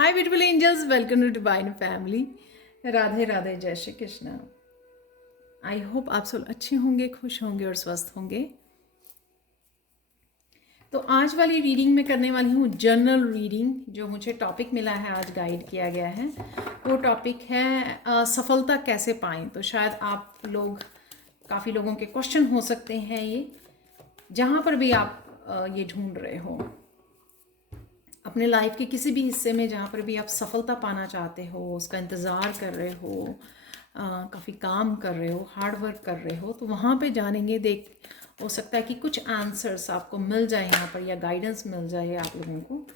Hi beautiful angels, welcome to divine family. Radhe Radhe, जय Shri Krishna. I hope आप सब अच्छे होंगे, खुश होंगे और स्वस्थ होंगे। तो आज वाली रीडिंग में करने वाली हूँ जर्नल रीडिंग। जो मुझे टॉपिक मिला है, आज गाइड किया गया है, वो टॉपिक है सफलता कैसे पाएं। तो शायद आप लोग, काफ़ी लोगों के क्वेश्चन हो सकते हैं ये, जहाँ पर भी आप ये ढूंढ रहे हो अपने लाइफ के किसी भी हिस्से में, जहाँ पर भी आप सफलता पाना चाहते हो, उसका इंतज़ार कर रहे हो, काफ़ी काम कर रहे हो, हार्ड वर्क कर रहे हो, तो वहाँ पे जानेंगे। देख, हो सकता है कि कुछ आंसर्स आपको मिल जाए यहाँ पर, या गाइडेंस मिल जाए आप लोगों को।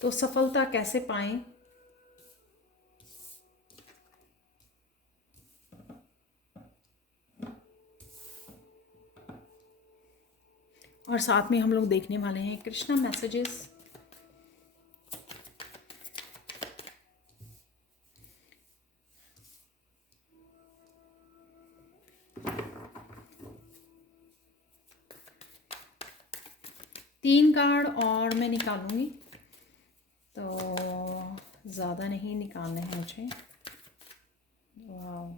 तो सफलता कैसे पाएं, और साथ में हम लोग देखने वाले हैं कृष्णा मैसेजेस। तीन कार्ड और मैं निकालूंगी, तो ज़्यादा नहीं निकालने हैं मुझे। वाह,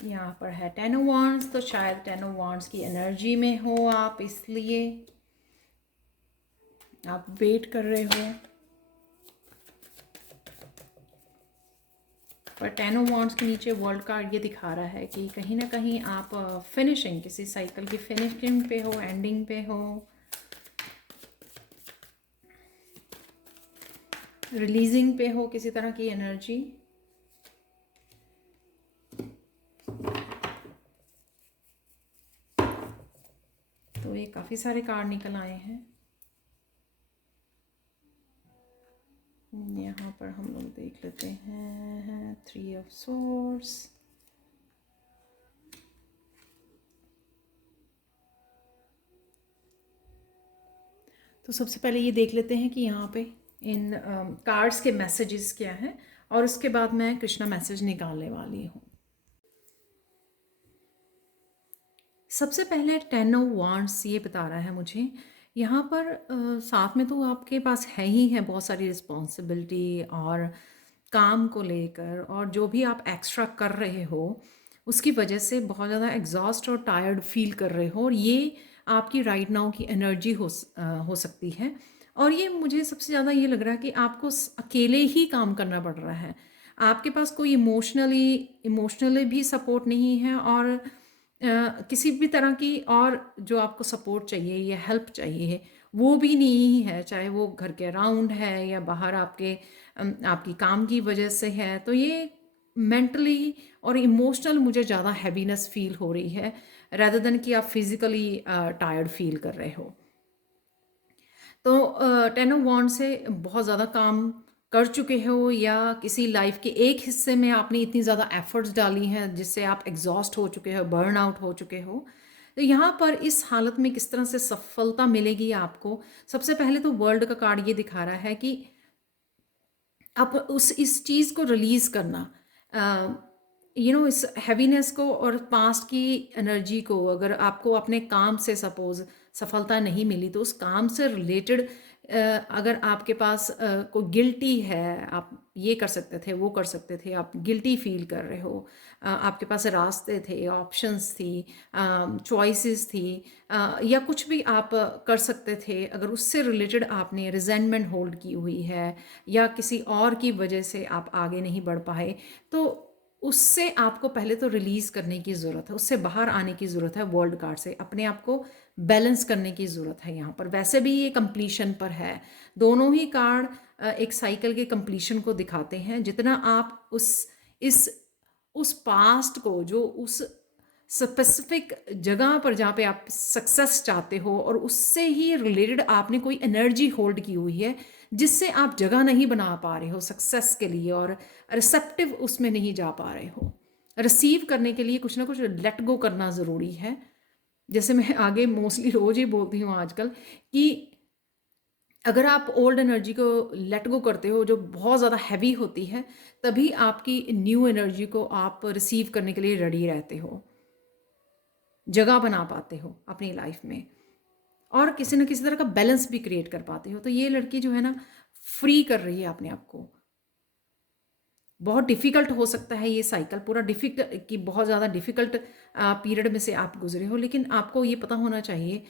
यहाँ पर है 10 ऑफ वांड्स, तो शायद 10 ऑफ वांड्स की एनर्जी में हो आप, इसलिए आप वेट कर रहे हो। पर 10 ऑफ वांड्स के नीचे वर्ल्ड कार्ड ये दिखा रहा है कि कहीं ना कहीं आप फिनिशिंग, किसी साइकिल की फिनिशिंग पे हो, एंडिंग पे हो, रिलीजिंग पे हो किसी तरह की एनर्जी। तो ये काफ़ी सारे कार्ड निकल आए हैं। यहाँ पर हम लोग देख लेते हैं 3 ऑफ सोर्स। तो सबसे पहले ये देख लेते हैं कि यहाँ पे इन कार्ड्स के मैसेजेस क्या हैं, और उसके बाद मैं कृष्णा मैसेज निकालने वाली हूँ। सबसे पहले 10 ऑफ वांड्स ये बता रहा है मुझे यहाँ पर, साथ में तो आपके पास है ही है बहुत सारी रिस्पॉन्सिबिलिटी और काम को लेकर, और जो भी आप एक्स्ट्रा कर रहे हो उसकी वजह से बहुत ज़्यादा एग्जॉस्ट और टायर्ड फील कर रहे हो, और ये आपकी राइट नाउ की एनर्जी हो सकती है। और ये मुझे सबसे ज़्यादा ये लग रहा है कि आपको अकेले ही काम करना पड़ रहा है। आपके पास कोई इमोशनली भी सपोर्ट नहीं है, और किसी भी तरह की और जो आपको सपोर्ट चाहिए या हेल्प चाहिए वो भी नहीं है, चाहे वो घर के अराउंड है या बाहर आपकी काम की वजह से है। तो ये मेंटली और इमोशनल मुझे ज़्यादा हैवीनेस फील हो रही है, रेदर देन कि आप फिज़िकली टायर्ड फील कर रहे हो। तो 10 ऑफ वांड से बहुत ज़्यादा काम कर चुके हो, या किसी लाइफ के एक हिस्से में आपने इतनी ज़्यादा एफर्ट्स डाली हैं जिससे आप एग्जॉस्ट हो चुके हो, बर्न आउट हो चुके हो। तो यहाँ पर इस हालत में किस तरह से सफलता मिलेगी आपको। सबसे पहले तो वर्ल्ड का कार्ड ये दिखा रहा है कि आप इस चीज़ को रिलीज़ करना, इस हैवीनेस को और पास्ट की एनर्जी को। अगर आपको अपने काम से सपोज सफलता नहीं मिली, तो उस काम से रिलेटेड अगर आपके पास कोई गिल्टी है, आप ये कर सकते थे, वो कर सकते थे, आप गिल्टी फील कर रहे हो, आपके पास रास्ते थे, ऑप्शंस थी, चॉइसेस थी, या कुछ भी आप कर सकते थे, अगर उससे रिलेटेड आपने रिजेंटमेंट होल्ड की हुई है, या किसी और की वजह से आप आगे नहीं बढ़ पाए, तो उससे आपको पहले तो रिलीज़ करने की ज़रूरत है, उससे बाहर आने की ज़रूरत है। वर्ल्ड कार्ड से अपने आप को बैलेंस करने की ज़रूरत है यहाँ पर। वैसे भी ये कंप्लीशन पर है, दोनों ही कार्ड एक साइकिल के कंप्लीशन को दिखाते हैं। जितना आप उस पास्ट को, जो उस स्पेसिफिक जगह पर जहाँ पे आप सक्सेस चाहते हो, और उससे ही रिलेटेड आपने कोई एनर्जी होल्ड की हुई है जिससे आप जगह नहीं बना पा रहे हो सक्सेस के लिए, और रिसेप्टिव उसमें नहीं जा पा रहे हो। रिसीव करने के लिए कुछ ना कुछ लेट गो करना ज़रूरी है। जैसे मैं आगे मोस्टली रोज़ ही बोलती हूँ आजकल, कि अगर आप ओल्ड एनर्जी को लेट गो करते हो जो बहुत ज़्यादा हैवी होती है, तभी आपकी न्यू एनर्जी को आप रिसीव करने के लिए रेडी रहते हो। जगह बना पाते हो अपनी लाइफ में, और किसी न किसी तरह का बैलेंस भी क्रिएट कर पाते हो। तो ये लड़की जो है ना, फ्री कर रही है अपने आप को। बहुत डिफ़िकल्ट हो सकता है ये साइकिल पूरा, कि बहुत ज़्यादा डिफ़िकल्ट पीरियड में से आप गुज़रे हो, लेकिन आपको ये पता होना चाहिए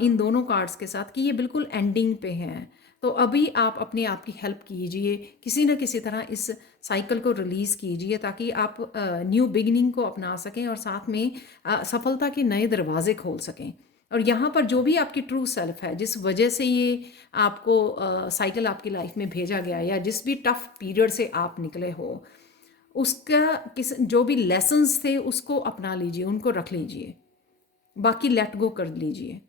इन दोनों कार्ड्स के साथ कि ये बिल्कुल एंडिंग पे हैं। तो अभी आप अपने आप की हेल्प कीजिए, किसी न किसी तरह इस साइकिल को रिलीज़ कीजिए, ताकि आप न्यू बिगिनिंग को अपना सकें और साथ में सफलता के नए दरवाज़े खोल सकें। और यहाँ पर जो भी आपकी ट्रू सेल्फ है, जिस वजह से ये आपको साइकिल आपकी लाइफ में भेजा गया, या जिस भी टफ पीरियड से आप निकले हो, उसका जो भी लेसन्स थे उसको अपना लीजिए, उनको रख लीजिए, बाकी लेट गो कर लीजिए।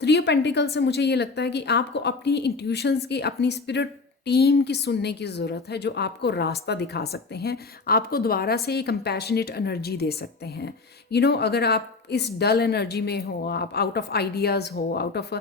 थ्री ऑफ पेंटिकल से मुझे ये लगता है कि आपको अपनी इंट्यूशंस की, अपनी स्पिरिट टीम की सुनने की ज़रूरत है, जो आपको रास्ता दिखा सकते हैं, आपको दोबारा से ये कंपैशनेट एनर्जी दे सकते हैं। अगर आप इस डल एनर्जी में हो, आप आउट ऑफ आइडियाज़ हो, आउट ऑफ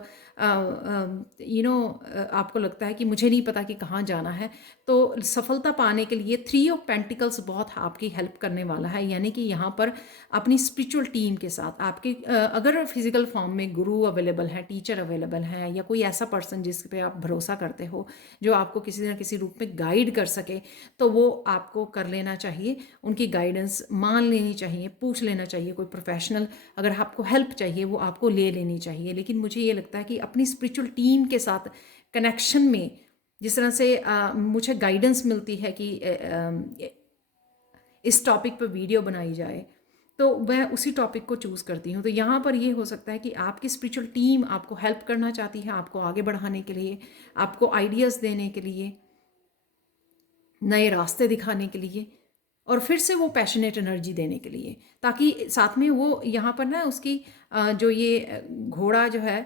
आपको लगता है कि मुझे नहीं पता कि कहाँ जाना है, तो सफलता पाने के लिए थ्री ऑफ पेंटिकल्स बहुत आपकी हेल्प करने वाला है। यानी कि यहाँ पर अपनी स्पिरिचुअल टीम के साथ आपके, अगर फिजिकल फॉर्म में गुरु अवेलेबल है, टीचर अवेलेबल है, या कोई ऐसा पर्सन जिस पे आप भरोसा करते हो, जो आपको किसी न किसी रूप में गाइड कर सके, तो वो आपको कर लेना चाहिए। उनकी गाइडेंस मान लेनी चाहिए, पूछ लेना चाहिए। कोई प्रोफेशनल अगर आपको हेल्प चाहिए, वो आपको ले लेनी चाहिए। लेकिन मुझे ये लगता है कि अपनी स्पिरिचुअल टीम के साथ कनेक्शन में, जिस तरह से मुझे गाइडेंस मिलती है कि इस टॉपिक पर वीडियो बनाई जाए, तो मैं उसी टॉपिक को चूज़ करती हूँ। तो यहाँ पर ये हो सकता है कि आपकी स्पिरिचुअल टीम आपको हेल्प करना चाहती है, आपको आगे बढ़ाने के लिए, आपको आइडियाज़ देने के लिए, नए रास्ते दिखाने के लिए, और फिर से वो पैशनेट एनर्जी देने के लिए, ताकि साथ में वो यहाँ पर ना उसकी जो ये घोड़ा जो है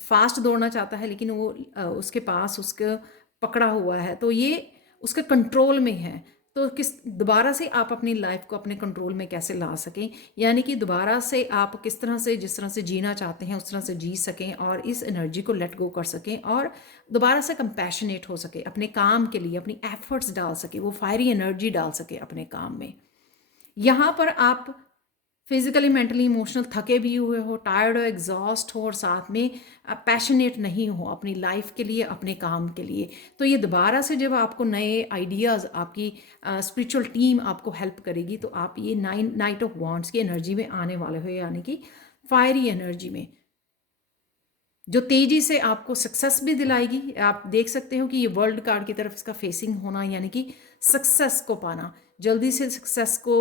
फास्ट दौड़ना चाहता है, लेकिन वो उसके पास उसका पकड़ा हुआ है, तो ये उसके कंट्रोल में है। तो किस दोबारा से आप अपनी लाइफ को अपने कंट्रोल में कैसे ला सकें, यानी कि दोबारा से आप किस तरह से, जिस तरह से जीना चाहते हैं उस तरह से जी सकें, और इस एनर्जी को लेट गो कर सकें, और दोबारा से कंपैशनेट हो सके, अपने काम के लिए अपनी एफर्ट्स डाल सके, वो फायरी एनर्जी डाल सके अपने काम में। यहाँ पर आप फिजिकली, मेंटली, इमोशनल थके भी हुए हो, टायर्ड हो, एग्जॉस्ट हो, और साथ में पैशनेट नहीं हो अपनी लाइफ के लिए, अपने काम के लिए, तो ये दोबारा से जब आपको नए आइडियाज़, आपकी स्पिरिचुअल टीम आपको हेल्प करेगी, तो आप ये नाइट ऑफ वॉन्ड्स की एनर्जी में आने वाले हो, यानी कि फायरी एनर्जी में, जो तेजी से आपको सक्सेस भी दिलाएगी। आप देख सकते हो कि ये वर्ल्ड कार्ड की तरफ इसका फेसिंग होना, यानी कि सक्सेस को पाना, जल्दी से सक्सेस को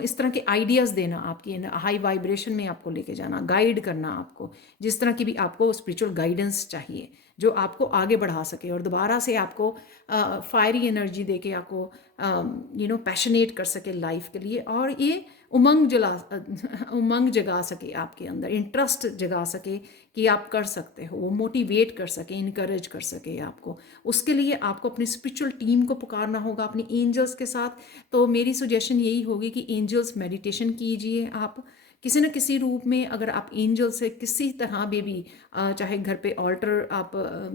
इस तरह के आइडियाज़ देना, आपकी हाई वाइब्रेशन में आपको लेके जाना, गाइड करना आपको, जिस तरह की भी आपको स्पिरिचुअल गाइडेंस चाहिए, जो आपको आगे बढ़ा सके और दोबारा से आपको फायरी एनर्जी दे के आपको पैशनेट कर सके लाइफ के लिए, और ये उमंग जगा सके आपके अंदर, इंटरेस्ट जगा सके कि आप कर सकते हो, वो मोटिवेट कर सके, इनकरेज कर सके आपको। उसके लिए आपको अपनी स्पिरिचुअल टीम को पुकारना होगा, अपनी एंजल्स के साथ। तो मेरी सजेशन यही होगी कि एंजल्स मेडिटेशन कीजिए आप, किसी न किसी रूप में। अगर आप एंजल से किसी तरह भी चाहे घर पे ऑल्टर आप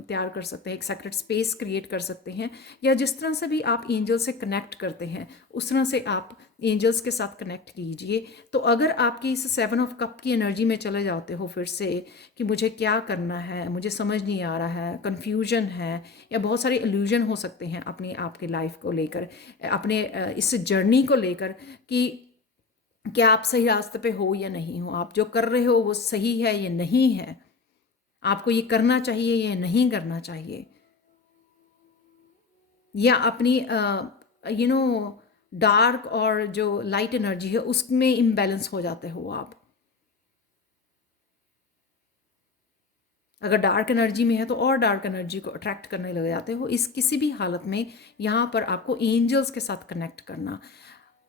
तैयार कर सकते हैं, एक सेक्रेट स्पेस क्रिएट कर सकते हैं, या जिस तरह से भी आप एंजल से कनेक्ट करते हैं, उस तरह से आप एंजल्स के साथ कनेक्ट कीजिए। तो अगर आपकी इस 7 ऑफ कप की एनर्जी में चले जाते हो फिर से, कि मुझे क्या करना है, मुझे समझ नहीं आ रहा है, कन्फ्यूजन है, या बहुत सारे इल्यूजन हो सकते हैं अपनी आपके लाइफ को लेकर, अपने इस जर्नी को लेकर, कि क्या आप सही रास्ते पे हो या नहीं हो, आप जो कर रहे हो वो सही है या नहीं है, आपको ये करना चाहिए या नहीं करना चाहिए, या अपनी डार्क और जो लाइट एनर्जी है उसमें इम्बैलेंस हो जाते हो आप। अगर डार्क एनर्जी में है तो और डार्क एनर्जी को अट्रैक्ट करने लग जाते हो। इस किसी भी हालत में यहाँ पर आपको एंजल्स के साथ कनेक्ट करना,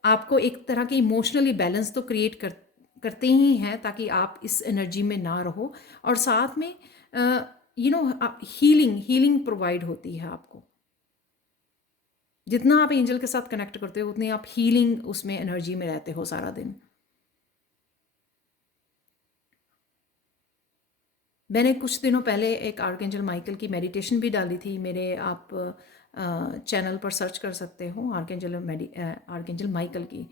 आपको एक तरह की इमोशनली बैलेंस तो क्रिएट करते ही हैं, ताकि आप इस एनर्जी में ना रहो, और साथ में हीलिंग प्रोवाइड होती है आपको। जितना आप एंजल के साथ कनेक्ट करते हो, उतनी आप हीलिंग उसमें एनर्जी में रहते हो सारा दिन। मैंने कुछ दिनों पहले एक आर्कएंजल माइकल की मेडिटेशन भी डाली थी मेरे आप चैनल पर सर्च कर सकते हो आर्कएंजल माइकल की।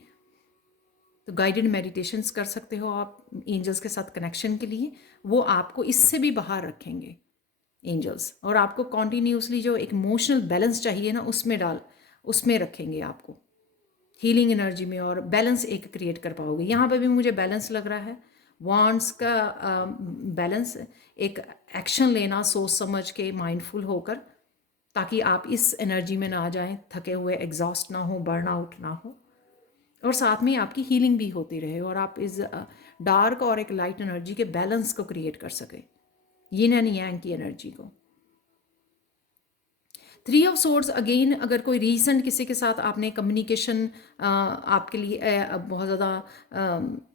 तो गाइडेड मेडिटेशंस कर सकते हो आप एंजल्स के साथ कनेक्शन के लिए। वो आपको इससे भी बाहर रखेंगे एंजल्स, और आपको कॉन्टीन्यूसली जो एक इमोशनल बैलेंस चाहिए ना उसमें रखेंगे आपको, हीलिंग एनर्जी में, और बैलेंस एक क्रिएट कर पाओगे। यहाँ पे भी मुझे बैलेंस लग रहा है, वॉन्ड्स का बैलेंस, एक एक्शन लेना सोच समझ के माइंडफुल होकर, ताकि आप इस एनर्जी में ना आ जाएं, थके हुए, एग्जॉस्ट ना हो, बर्न आउट ना हो, और साथ में आपकी हीलिंग भी होती रहे, और आप इस डार्क और एक लाइट एनर्जी के बैलेंस को क्रिएट कर सके, यिन एंड यांग की एनर्जी को। 3 ऑफ सोर्ड्स अगेन, अगर कोई रीसेंट किसी के साथ आपने कम्युनिकेशन आपके लिए बहुत ज़्यादा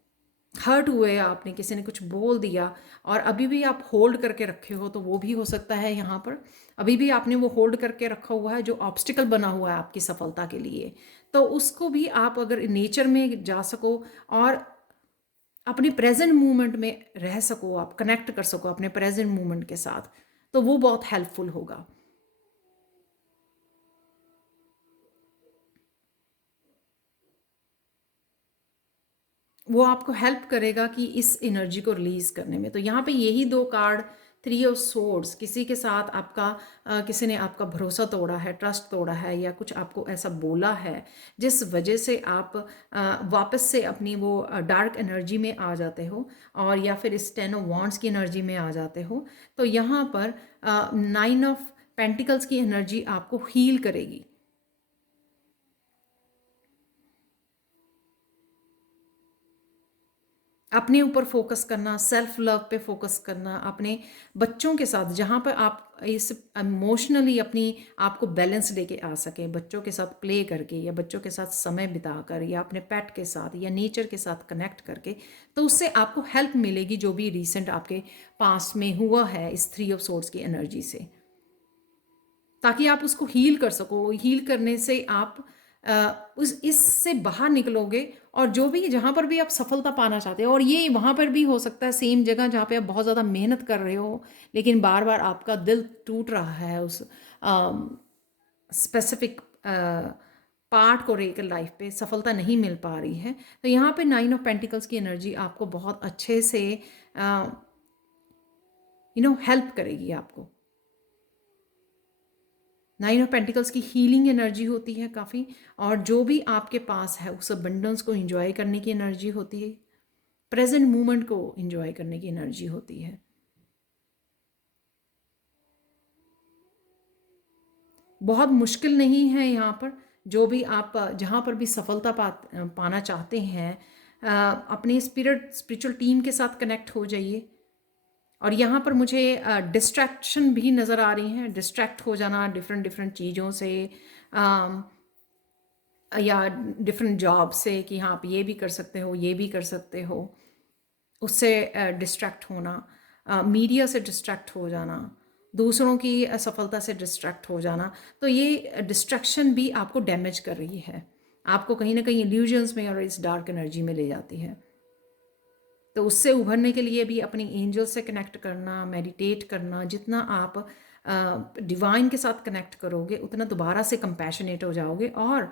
हर्ट हुए, आपने किसी ने कुछ बोल दिया और अभी भी आप होल्ड करके रखे हो, तो वो भी हो सकता है। यहाँ पर अभी भी आपने वो होल्ड करके रखा हुआ है जो ऑब्स्टिकल बना हुआ है आपकी सफलता के लिए, तो उसको भी आप अगर नेचर में जा सको और अपने प्रेजेंट मूवमेंट में रह सको, आप कनेक्ट कर सको अपने प्रेजेंट मूवमेंट के साथ, तो वो बहुत हेल्पफुल होगा। वो आपको हेल्प करेगा कि इस एनर्जी को रिलीज करने में। तो यहाँ पे यही दो कार्ड, 3 ऑफ सोर्ड्स, किसी के साथ आपका किसी ने आपका भरोसा तोड़ा है, ट्रस्ट तोड़ा है, या कुछ आपको ऐसा बोला है जिस वजह से आप वापस से अपनी वो डार्क एनर्जी में आ जाते हो, और या फिर इस 10 ऑफ वॉन्ड्स की एनर्जी में आ जाते हो। तो यहाँ पर 9 ऑफ पेंटिकल्स की एनर्जी आपको हील करेगी। अपने ऊपर फोकस करना, सेल्फ लव पे फोकस करना, अपने बच्चों के साथ जहाँ पर आप इस इमोशनली अपनी आपको बैलेंस लेके आ सके, बच्चों के साथ प्ले करके, या बच्चों के साथ समय बिताकर, या अपने पेट के साथ, या नेचर के साथ कनेक्ट करके, तो उससे आपको हेल्प मिलेगी जो भी रिसेंट आपके पास में हुआ है इस 3 ऑफ सोर्ड्स की एनर्जी से, ताकि आप उसको हील कर सको। हील करने से आप उस इससे बाहर निकलोगे, और जो भी जहाँ पर भी आप सफलता पाना चाहते हो, और ये वहाँ पर भी हो सकता है सेम जगह जहाँ पे आप बहुत ज़्यादा मेहनत कर रहे हो, लेकिन बार बार आपका दिल टूट रहा है उस स्पेसिफिक पार्ट को लेकर, लाइफ पे सफलता नहीं मिल पा रही है, तो यहाँ पे 9 ऑफ पेंटिकल्स की एनर्जी आपको बहुत अच्छे से हेल्प करेगी आपको। 9 ऑफ पेंटिकल्स की हीलिंग एनर्जी होती है काफ़ी, और जो भी आपके पास है उस अबंडेंस को एंजॉय करने की एनर्जी होती है, प्रेजेंट मोमेंट को एंजॉय करने की एनर्जी होती है। बहुत मुश्किल नहीं है यहाँ पर, जो भी आप जहाँ पर भी सफलता पाना चाहते हैं, अपने स्पिरिचुअल टीम के साथ कनेक्ट हो जाइए। और यहाँ पर मुझे डिस्ट्रैक्शन भी नज़र आ रही हैं, डिस्ट्रैक्ट हो जाना डिफरेंट डिफरेंट चीज़ों से, या डिफरेंट जॉब से, कि हाँ आप ये भी कर सकते हो, ये भी कर सकते हो, उससे डिस्ट्रैक्ट होना, मीडिया से डिस्ट्रैक्ट हो जाना, दूसरों की असफलता से डिस्ट्रैक्ट हो जाना, तो ये डिस्ट्रैक्शन भी आपको डैमेज कर रही है, आपको कहीं ना कहीं इल्यूजन्स में और इस डार्क एनर्जी में ले जाती है। तो उससे उभरने के लिए भी अपनी एंजल से कनेक्ट करना, मेडिटेट करना, जितना आप डिवाइन के साथ कनेक्ट करोगे उतना दोबारा से कंपैशनेट हो जाओगे, और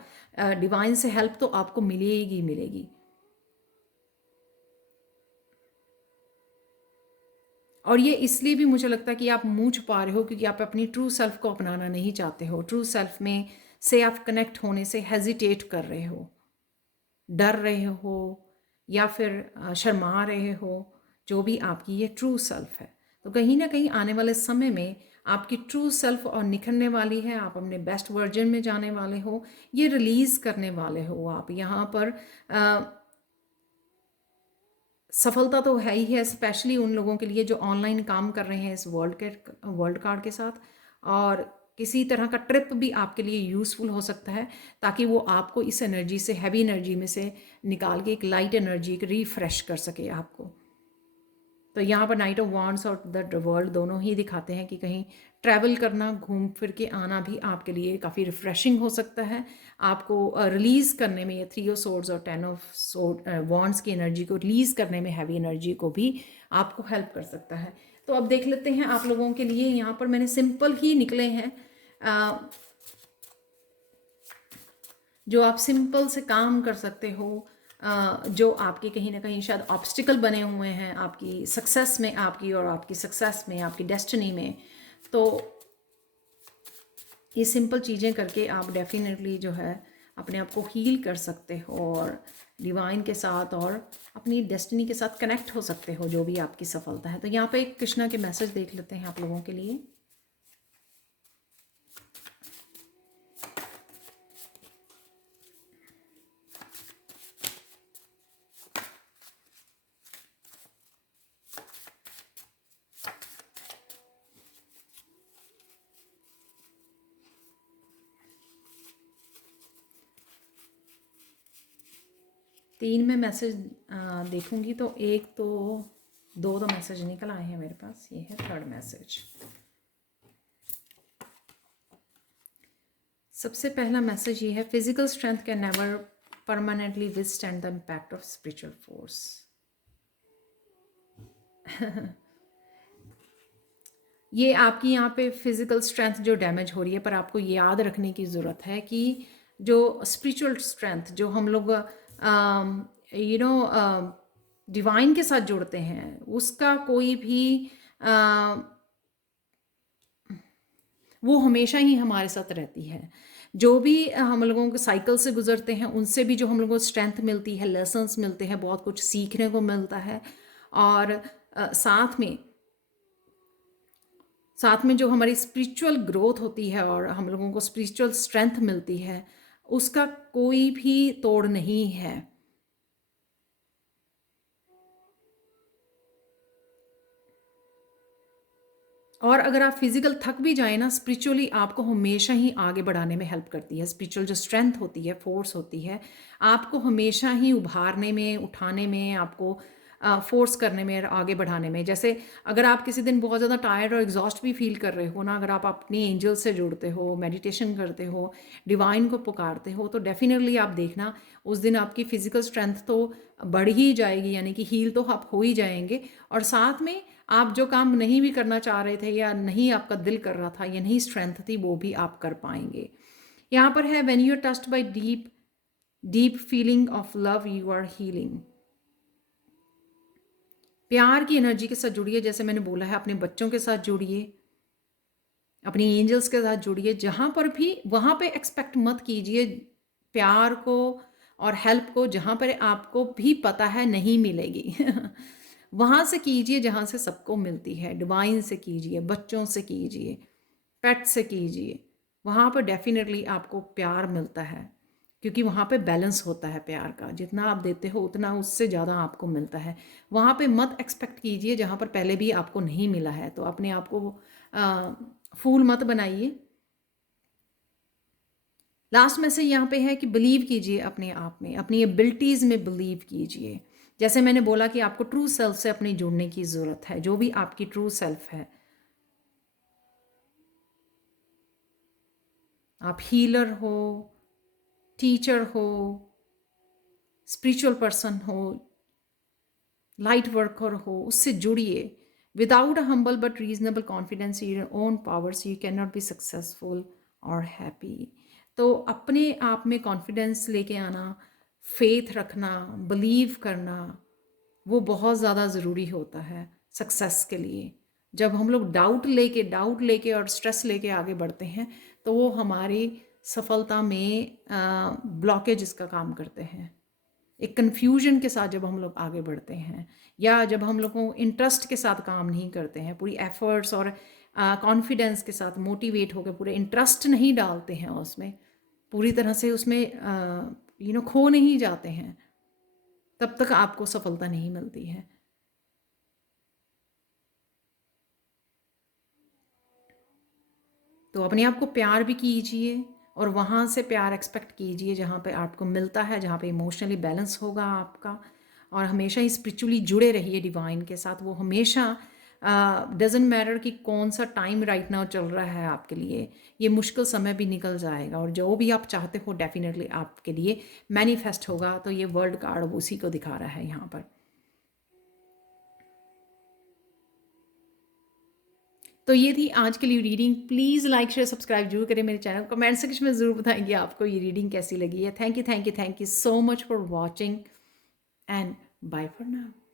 डिवाइन से हेल्प तो आपको मिलेगी मिलेगी। और ये इसलिए भी मुझे लगता है कि आप मुँह छुपा रहे हो क्योंकि आप अपनी ट्रू सेल्फ को अपनाना नहीं चाहते हो, ट्रू सेल्फ में से आप कनेक्ट होने से हेजिटेट कर रहे हो, डर रहे हो, या फिर शर्मा रहे हो, जो भी आपकी ये ट्रू सेल्फ है। तो कहीं ना कहीं आने वाले समय में आपकी ट्रू सेल्फ और निखरने वाली है, आप अपने बेस्ट वर्जन में जाने वाले हो, ये रिलीज़ करने वाले हो आप। यहाँ पर सफलता तो है ही है, स्पेशली उन लोगों के लिए जो ऑनलाइन काम कर रहे हैं इस वर्ल्ड कार्ड के साथ, और किसी तरह का ट्रिप भी आपके लिए यूज़फुल हो सकता है, ताकि वो आपको इस एनर्जी से, हैवी एनर्जी में से निकाल के एक लाइट एनर्जी, एक रिफ्रेश कर सके आपको। तो यहाँ पर नाइट ऑफ वॉन्ड्स और द वर्ल्ड दोनों ही दिखाते हैं कि कहीं ट्रैवल करना, घूम फिर के आना भी आपके लिए काफ़ी रिफ्रेशिंग हो सकता है, आपको रिलीज़ करने में, ये 3 ऑफ सोर्ड्स और 10 ऑफ वॉन्ड्स की एनर्जी को रिलीज़ करने में, हैवी एनर्जी को भी आपको हेल्प कर सकता है। तो अब देख लेते हैं आप लोगों के लिए, यहाँ पर मैंने सिंपल ही निकले हैं जो आप सिंपल से काम कर सकते हो, जो आपके कहीं ना कहीं शायद ऑब्स्टिकल बने हुए हैं आपकी सक्सेस में, आपकी और आपकी सक्सेस में, आपकी डेस्टिनी में। तो ये सिंपल चीज़ें करके आप डेफिनेटली जो है अपने आप को हील कर सकते हो और डिवाइन के साथ और अपनी डेस्टिनी के साथ कनेक्ट हो सकते हो, जो भी आपकी सफलता है। तो यहाँ पे एक कृष्णा के मैसेज देख लेते हैं आप लोगों के लिए। तीन में मैसेज देखूंगी तो एक तो दो तो मैसेज निकल आए हैं मेरे पास। ये है थर्ड मैसेज। सबसे पहला मैसेज ये है, physical strength can never permanently withstand the impact of spiritual force. ये आपकी यहाँ पे फिजिकल स्ट्रेंथ जो डैमेज हो रही है, पर आपको याद रखने की ज़रूरत है कि जो स्पिरिचुअल स्ट्रेंथ जो हम लोग डिवाइन के साथ जुड़ते हैं, उसका कोई भी वो हमेशा ही हमारे साथ रहती है। जो भी हम लोगों के साइकिल से गुजरते हैं, उनसे भी जो हम लोगों को स्ट्रेंथ मिलती है, लेसन्स मिलते हैं, बहुत कुछ सीखने को मिलता है। और साथ में जो हमारी स्पिरिचुअल ग्रोथ होती है और हम लोगों को स्पिरिचुअल स्ट्रेंथ मिलती है, उसका कोई भी तोड़ नहीं है। और अगर आप फिजिकल थक भी जाए ना, स्पिरिचुअली आपको हमेशा ही आगे बढ़ाने में हेल्प करती है। स्पिरिचुअल जो स्ट्रेंथ होती है, फोर्स होती है, आपको हमेशा ही उभारने में, उठाने में, आपको फोर्स करने में, आगे बढ़ाने में। जैसे अगर आप किसी दिन बहुत ज़्यादा टायर्ड और एग्जॉस्ट भी फील कर रहे हो ना, अगर आप अपनी एंजल से जुड़ते हो, मेडिटेशन करते हो, डिवाइन को पुकारते हो, तो डेफिनेटली आप देखना उस दिन आपकी फिजिकल स्ट्रेंथ तो बढ़ ही जाएगी, यानी कि हील तो आप हो ही जाएंगे। और साथ में आप जो काम नहीं भी करना चाह रहे थे या नहीं आपका दिल कर रहा था या नहीं स्ट्रेंथ थी, वो भी आप कर पाएंगे। यहाँ पर है, when you are touched by deep deep feeling of love you are healing. प्यार की एनर्जी के साथ जुड़िए। जैसे मैंने बोला है, अपने बच्चों के साथ जुड़िए, अपनी एंजल्स के साथ जुड़िए। जहाँ पर भी, वहाँ पे एक्सपेक्ट मत कीजिए प्यार को और हेल्प को जहाँ पर आपको भी पता है नहीं मिलेगी। वहाँ से कीजिए जहाँ से सबको मिलती है। डिवाइन से कीजिए, बच्चों से कीजिए, पेट से कीजिए। वहाँ पर डेफिनेटली आपको प्यार मिलता है, क्योंकि वहाँ पे बैलेंस होता है प्यार का। जितना आप देते हो उतना उससे ज़्यादा आपको मिलता है। वहाँ पे मत एक्सपेक्ट कीजिए जहाँ पर पहले भी आपको नहीं मिला है। तो अपने आप को फूल मत बनाइए। लास्ट में से यहाँ पे है कि बिलीव कीजिए अपने आप में, अपनी एबिलिटीज़ में बिलीव कीजिए। जैसे मैंने बोला कि आपको ट्रू सेल्फ से अपने जुड़ने की ज़रूरत है। जो भी आपकी ट्रू सेल्फ है, आप हीलर हो, टीचर हो, स्पिरिचुअल पर्सन हो, लाइट वर्कर हो, उससे जुड़िए। Without a humble but reasonable confidence in your own powers you can not be successful और हैप्पी। तो अपने आप में कॉन्फिडेंस लेके आना, फेथ रखना, बिलीव करना, वो बहुत ज़्यादा ज़रूरी होता है सक्सेस के लिए। जब हम लोग डाउट लेके और स्ट्रेस लेके आगे बढ़ते हैं, तो वो हमारी सफलता में ब्लॉकेज का काम करते हैं। एक कन्फ्यूजन के साथ जब हम लोग आगे बढ़ते हैं, या जब हम लोगों इंटरेस्ट के साथ काम नहीं करते हैं, पूरी एफर्ट्स और कॉन्फिडेंस के साथ मोटिवेट होकर पूरे इंटरेस्ट नहीं डालते हैं उसमें, पूरी तरह से उसमें खो नहीं जाते हैं, तब तक आपको सफलता नहीं मिलती है। तो अपने आप को प्यार भी कीजिए और वहाँ से प्यार एक्सपेक्ट कीजिए जहाँ पे आपको मिलता है, जहाँ पे इमोशनली बैलेंस होगा आपका। और हमेशा ही स्पिरिचुअली जुड़े रहिए डिवाइन के साथ। वो हमेशा डजेंट मैटर कि कौन सा टाइम राइट नाउ चल रहा है आपके लिए, ये मुश्किल समय भी निकल जाएगा और जो भी आप चाहते हो डेफिनेटली आपके लिए मैनिफेस्ट होगा। तो ये वर्ल्ड कार्ड उसी को दिखा रहा है यहाँ पर। तो ये थी आज के लिए reading. Please like, share, subscribe ज़रूर करें मेरे चैनल को। कमेंट सेक्शन में ज़रूर बताएँगे आपको ये रीडिंग कैसी लगी है। Thank you, thank you, thank you so much for watching and bye for now.